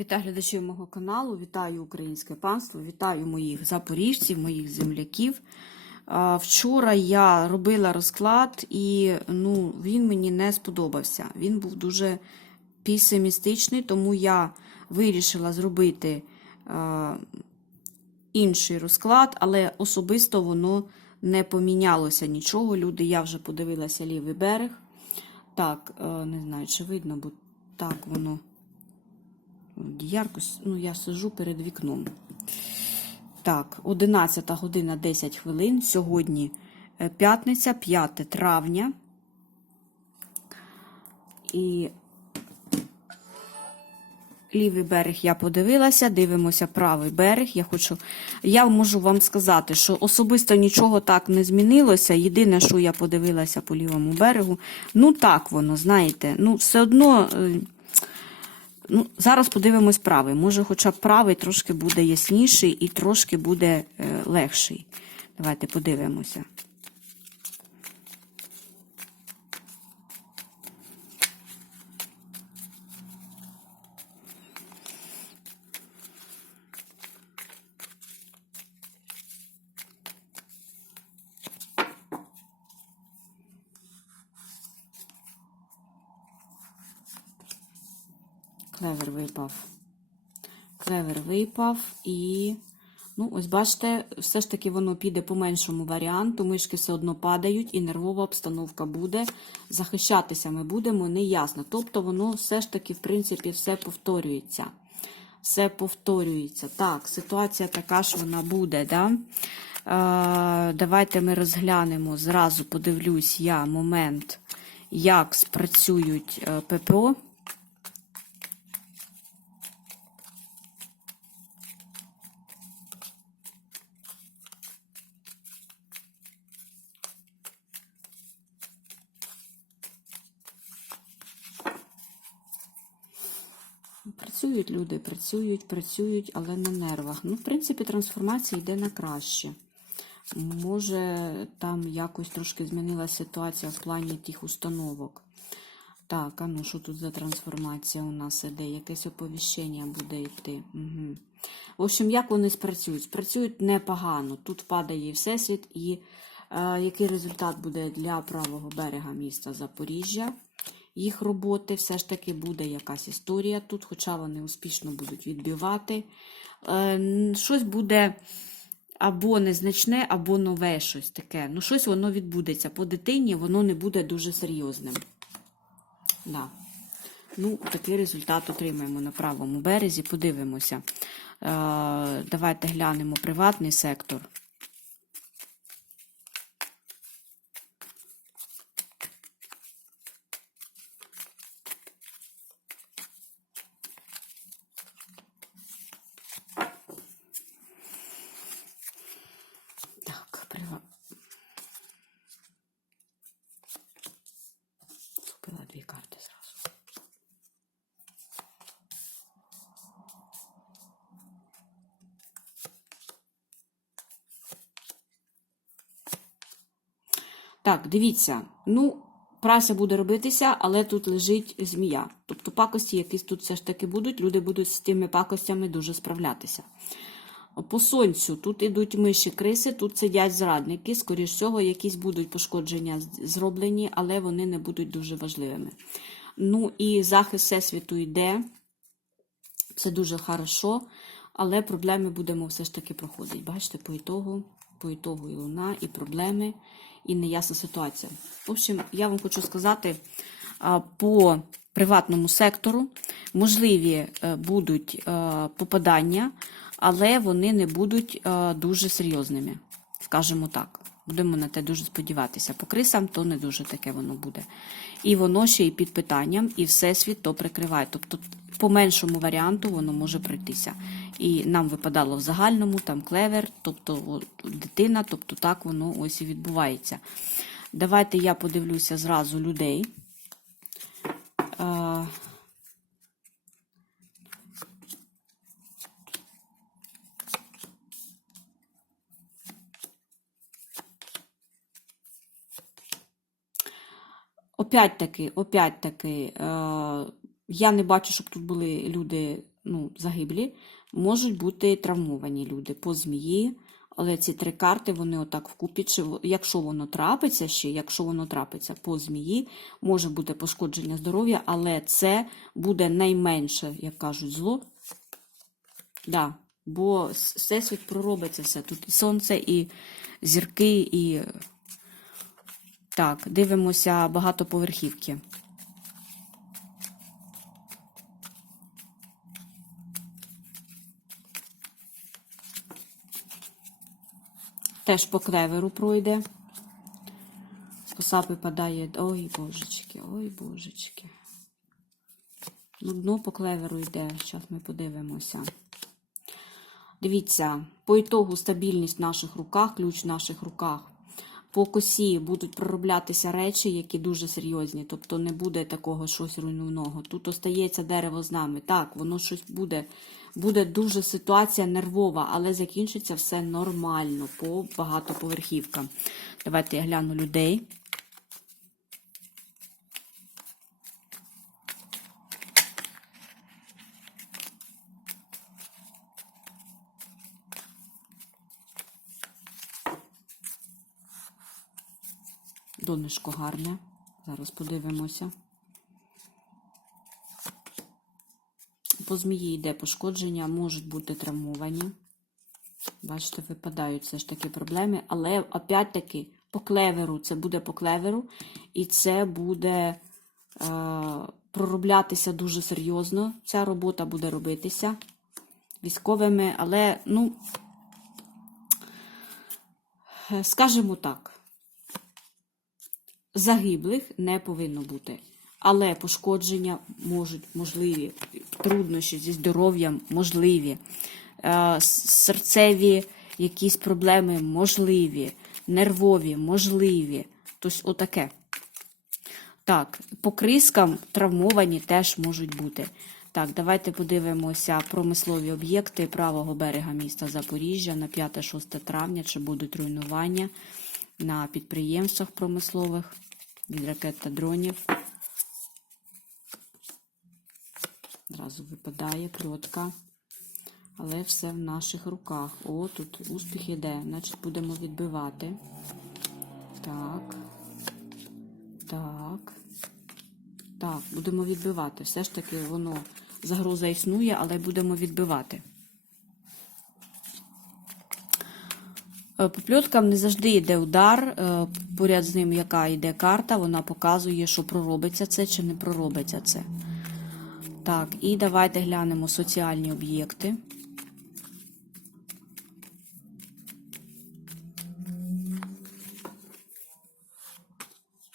Вітаю глядачів мого каналу, вітаю українське панство, вітаю моїх запоріжців, моїх земляків. Вчора я робила розклад, і ну, він мені не сподобався. Він був дуже песимістичний, тому я вирішила зробити інший розклад, але особисто воно не помінялося нічого. Люди, я вже подивилася лівий берег. Так, е, не знаю, чи видно, бо так воно. Ярко, ну, я сижу перед вікном. Так, 11 година 10 хвилин. Сьогодні е, п'ятниця, 5 травня. І лівий берег я подивилася, дивимося правий берег. Я хочу, я можу вам сказати, що особисто нічого так не змінилося. Єдине, що я подивилася по лівому берегу, ну так воно, знаєте, ну все одно. Ну, Зараз подивимось правий. Може, хоча б правий трошки буде ясніший і трошки буде е, легший. Давайте подивимося. Клевер випав. Клевер випав і. Ну, ось бачите, все ж таки воно піде по меншому варіанту. Мишки все одно падають, і нервова обстановка буде. Захищатися ми будемо неясно. Тобто, воно все ж таки, в принципі, все повторюється. Все повторюється. Так, ситуація така ж вона буде. Да? Е, давайте ми розглянемо. Зразу подивлюсь я момент, як спрацюють е, ППО. Працюють люди, працюють, працюють, але на нервах. Ну, в принципі, трансформація йде на краще. Може, там якось трошки змінилася ситуація в плані тих установок. Так, а ну що тут за трансформація у нас іде? Якесь оповіщення буде йти. Угу. В общем, як вони спрацюють? Спрацюють непогано. Тут падає Всесвіт, і е, який результат буде для правого берега міста Запоріжжя? Їх роботи, все ж таки буде якась історія тут, хоча вони успішно будуть відбивати. Е, щось буде або незначне, або нове щось таке. Ну, щось воно відбудеться. По дитині воно не буде дуже серйозним. Да. Ну, такий результат отримаємо на правому березі. Подивимося. Е, давайте глянемо приватний сектор. Дві карти зразу. Так, дивіться. Ну, праця буде робитися, але тут лежить змія. Тобто пакості, якісь тут все ж таки будуть, люди будуть з тими пакостями дуже справлятися. По сонцю тут ідуть миші криси, тут сидять зрадники. Скоріш всього, якісь будуть пошкодження зроблені, але вони не будуть дуже важливими. Ну і захист всесвіту йде. Це дуже хорошо, але проблеми будемо все ж таки проходити. Бачите, по ітогу, по ітогу і луна, і проблеми, і неясна ситуація. В общем, я вам хочу сказати по приватному сектору можливі е, будуть е, попадання але вони не будуть е, дуже серйозними, скажімо так. Будемо на те дуже сподіватися. По крисам то не дуже таке воно буде. І воно ще й під питанням, і всесвіт то прикриває. Тобто, по меншому варіанту воно може пройтися. І нам випадало в загальному, там клевер, тобто дитина, тобто так воно ось і відбувається. Давайте я подивлюся зразу людей. Опять-таки, опять-таки, е, Я не бачу, щоб тут були люди ну, загиблі. Можуть бути травмовані люди по змії, але ці три карти, вони отак вкупі. Чи, якщо воно трапиться ще, якщо воно трапиться по змії, може бути пошкодження здоров'я, але це буде найменше, як кажуть, зло. Да, бо всесвіт проробиться все. Тут і сонце, і зірки, і. Так, дивимося багатоповерхівки. Теж по клеверу пройде. Коса випадає. Ой, божечки, ой, божечки. Ну, дно по клеверу йде. Зараз ми подивимося. Дивіться, по ітогу стабільність в наших руках, ключ в наших руках. По косі будуть пророблятися речі, які дуже серйозні. Тобто не буде такого щось руйнівного. Тут остається дерево з нами. Так, воно щось буде. Буде дуже ситуація нервова, але закінчиться все нормально по багатоповерхівкам. Давайте я гляну людей. Донечко гарне. Зараз подивимося. По змії йде пошкодження, можуть бути травмовані. Бачите, випадають все ж таки проблеми. Але опять-таки по клеверу, це буде по клеверу, і це буде е, пророблятися дуже серйозно. Ця робота буде робитися військовими, але, ну, е, скажімо так, загиблих не повинно бути. Але пошкодження можуть можливі, труднощі зі здоров'ям можливі, е, серцеві якісь проблеми можливі, нервові можливі. Тобто отаке. Так, по крискам травмовані теж можуть бути. Так, давайте подивимося промислові об'єкти правого берега міста Запоріжжя на 5-6 травня, чи будуть руйнування на підприємствах промислових від ракет та дронів. Зразу випадає пльотка. Але все в наших руках. О, тут успіх іде. Значить, будемо відбивати. Так. Так. Так, будемо відбивати. Все ж таки воно загроза існує, але будемо відбивати. По пльоткам не завжди йде удар. е, Поряд з ним, яка йде карта, вона показує, що проробиться це чи не проробиться це. Так, і давайте глянемо соціальні об'єкти.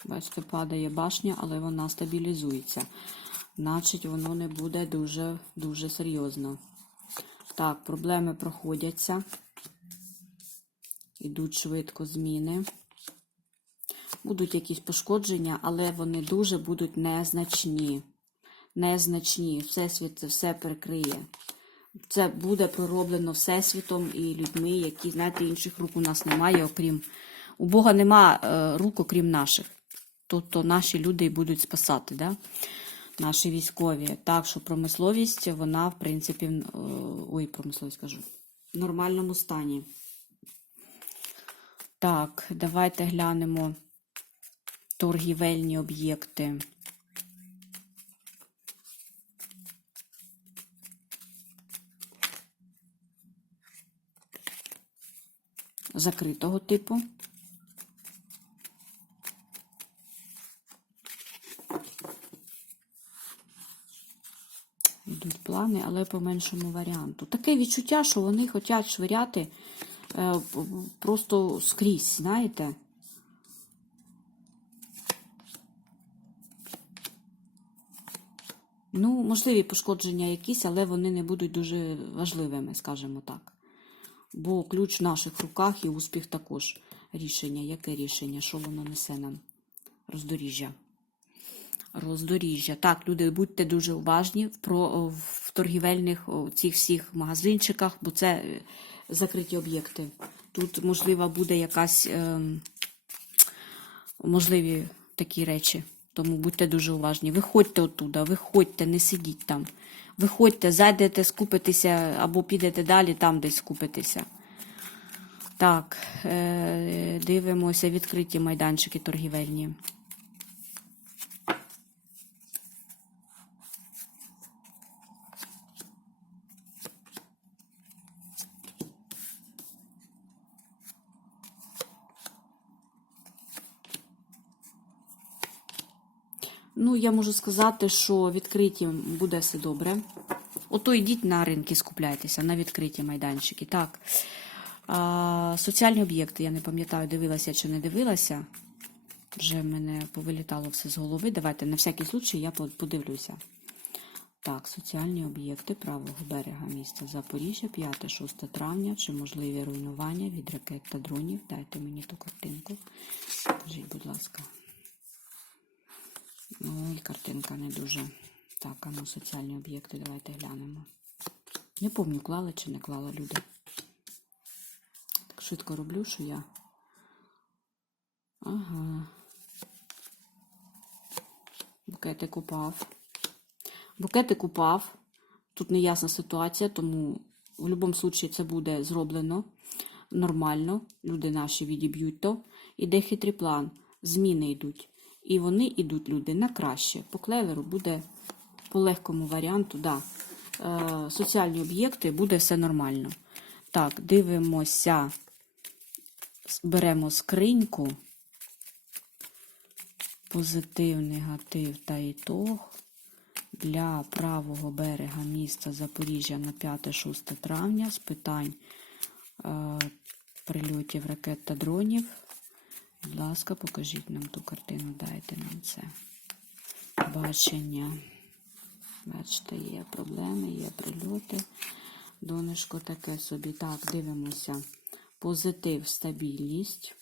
Бачите, падає башня, але вона стабілізується. Значить, воно не буде дуже, дуже серйозно. Так, проблеми проходяться. Ідуть швидко зміни. Будуть якісь пошкодження, але вони дуже будуть незначні. Незначні. Всесвіт це все перекриє. Це буде пророблено Всесвітом і людьми, які, знаєте, інших рук у нас немає, окрім. У Бога нема е, рук, окрім наших. Тобто наші люди і будуть спасати, да? наші військові. Так що промисловість, вона, в принципі, е, ой, промисловість кажу, в нормальному стані. Так, давайте глянемо торгівельні об'єкти. Закритого типу. Йдуть плани, але по меншому варіанту. Таке відчуття, що вони хочуть швиряти просто скрізь, знаєте? Ну, можливі пошкодження якісь, але вони не будуть дуже важливими, скажімо так. Бо ключ в наших руках і успіх також. Рішення. Яке рішення? Що воно несе нам? Роздоріжжя. Роздоріжжя. Так, люди, будьте дуже уважні в, торгівельних цих всіх магазинчиках, бо це е, закриті об'єкти. Тут, можливо, буде якась ем, можливі такі речі. Тому будьте дуже уважні. Виходьте оттуда, виходьте, не сидіть там. Виходьте, зайдете, скупитеся або підете далі, там десь скупитеся. Так, е, дивимося відкриті майданчики торгівельні. Ну, я можу сказати, що відкриті буде все добре. Ото йдіть на ринки, скупляйтеся, на відкриті майданчики. Так. А, соціальні об'єкти, я не пам'ятаю, дивилася чи не дивилася. Вже в мене повилітало все з голови. Давайте на всякий случай я подивлюся. Так, соціальні об'єкти правого берега міста Запоріжжя, 5-6 травня, чи можливі руйнування від ракет та дронів. Дайте мені ту картинку. Скажіть, будь ласка. Ой, картинка не дуже. Так, а ну соціальні об'єкти, давайте глянемо. Не пам'ятаю, клала чи не клала люди. Так швидко роблю, що я. Ага. Букетик упав. Букетик упав. Тут неясна ситуація, тому в будь-якому випадку це буде зроблено нормально. Люди наші відіб'ють то. Іде хитрий план. Зміни йдуть. І вони йдуть, люди, на краще. По клеверу буде по легкому варіанту, да. Е, соціальні об'єкти, буде все нормально. Так, дивимося, беремо скриньку. Позитив, негатив та ітог для правого берега міста Запоріжжя на 5-6 травня з питань е, прильотів ракет та дронів. Будь ласка, покажіть нам ту картину, дайте нам це бачення. Бачите, є проблеми, є прильоти. Донечко таке собі. Так, дивимося. Позитив, стабільність.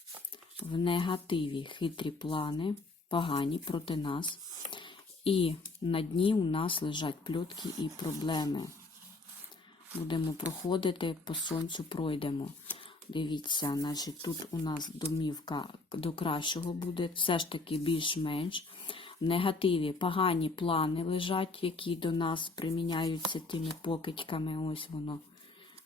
В негативі хитрі плани, погані проти нас. І на дні у нас лежать пльотки і проблеми. Будемо проходити, по сонцю пройдемо. Дивіться, значить, тут у нас домівка до кращого буде, все ж таки більш-менш. В негативі погані плани лежать, які до нас приміняються тими покидьками. Ось воно.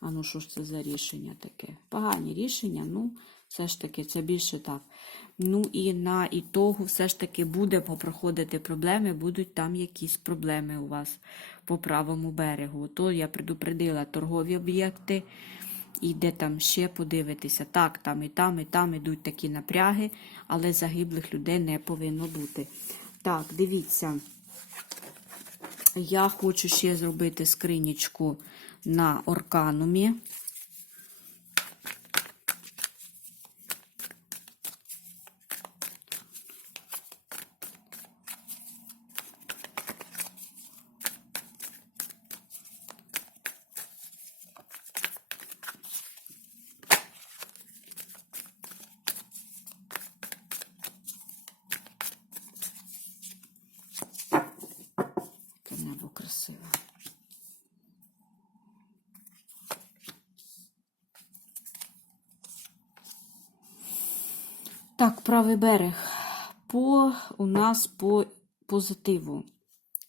А ну що ж це за рішення таке? Погані рішення, ну, все ж таки, це більше так. Ну і на ітогу все ж таки буде попроходити проблеми, будуть там якісь проблеми у вас по правому берегу. То я предупредила торгові об'єкти. І де там ще подивитися. Так, там і там, і там ідуть такі напряги, але загиблих людей не повинно бути. Так, дивіться. Я хочу ще зробити скринічку на орканумі. Так, правий берег. По у нас по позитиву.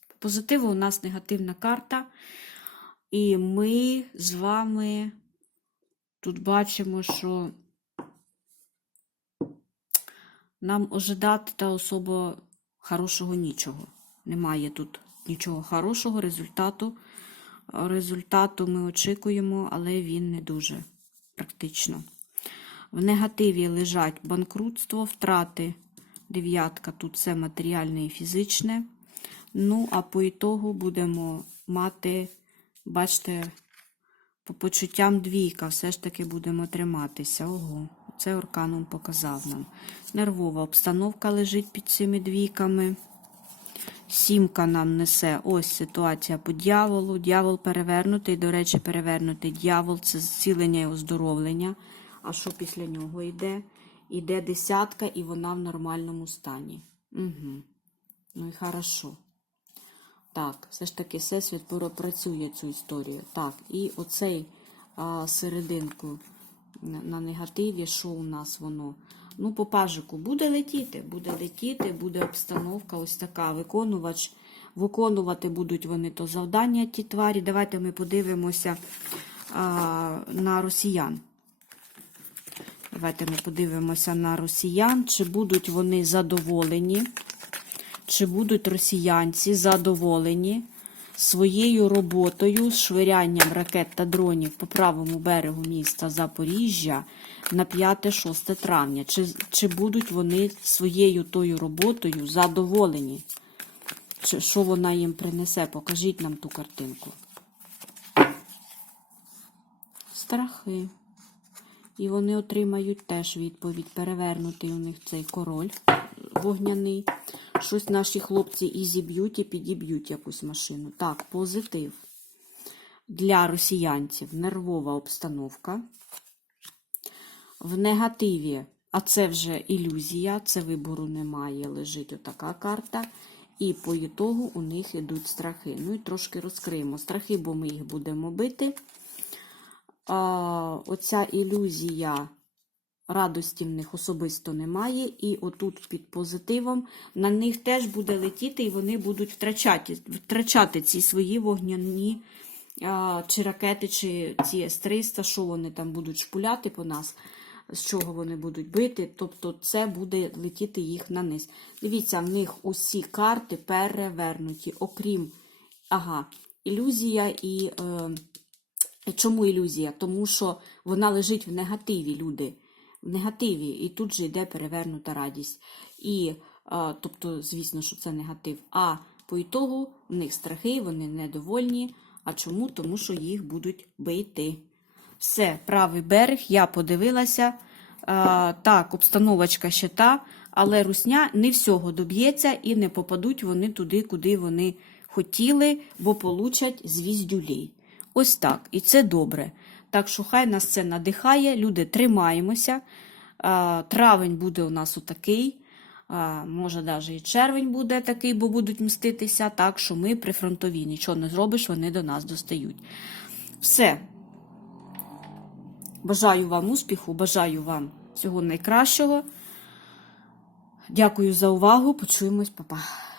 По позитиву у нас негативна карта. І ми з вами тут бачимо, що нам ожидати та особо хорошого нічого. Немає тут нічого хорошого, результату. Результату ми очікуємо, але він не дуже практично. В негативі лежать банкрутство, втрати. Дев'ятка, тут все матеріальне і фізичне. Ну, а по ітогу будемо мати, бачите, по почуттям двійка, все ж таки будемо триматися. Ого, це Орканом показав нам. Нервова обстановка лежить під цими двійками. Сімка нам несе ось ситуація по дьяволу. Дьявол перевернутий. До речі, перевернутий дьявол це зцілення і оздоровлення. А що після нього йде? Іде десятка, і вона в нормальному стані. Угу. Ну і хорошо. Так, все ж таки Всесвіт пропрацює цю історію. Так, і оцей а, серединку на, негативі, що у нас воно? Ну, по пажику буде летіти, буде летіти, буде обстановка ось така. Виконувач, виконувати будуть вони то завдання, ті тварі. Давайте ми подивимося а, на росіян. Давайте ми подивимося на росіян, чи будуть вони задоволені, чи будуть росіянці задоволені своєю роботою з швирянням ракет та дронів по правому берегу міста Запоріжжя на 5-6 травня. Чи, чи будуть вони своєю тою роботою задоволені? Чи, що вона їм принесе? Покажіть нам ту картинку. Страхи. І вони отримають теж відповідь. Перевернутий у них цей король вогняний. Щось наші хлопці і зіб'ють, і підіб'ють якусь машину. Так, позитив. Для росіянців нервова обстановка. В негативі, а це вже ілюзія, це вибору немає, лежить отака карта. І по ітогу у них йдуть страхи. Ну і трошки розкриємо страхи, бо ми їх будемо бити оця ілюзія радості в них особисто немає. І отут під позитивом на них теж буде летіти, і вони будуть втрачати, втрачати ці свої вогняні чи ракети, чи ці С-300, що вони там будуть шпуляти по нас. З чого вони будуть бити, тобто це буде летіти їх на низ. Дивіться, в них усі карти перевернуті, окрім ага, ілюзія і е, Чому ілюзія? Тому що вона лежить в негативі, люди. В негативі, і тут же йде перевернута радість. І, тобто, звісно, що це негатив. А по ітогу в них страхи, вони недовольні. А чому? Тому що їх будуть бити. Все, правий берег, я подивилася. А, так, обстановочка ще та, але русня не всього доб'ється і не попадуть вони туди, куди вони хотіли, бо получать звіздюлей. Ось так. І це добре. Так що хай нас це надихає. Люди, тримаємося. Травень буде у нас отакий. Може, навіть і червень буде такий, бо будуть мститися. Так що ми при фронтовій нічого не зробиш, вони до нас достають. Все. Бажаю вам успіху, бажаю вам всього найкращого. Дякую за увагу. Почуємось, па-па.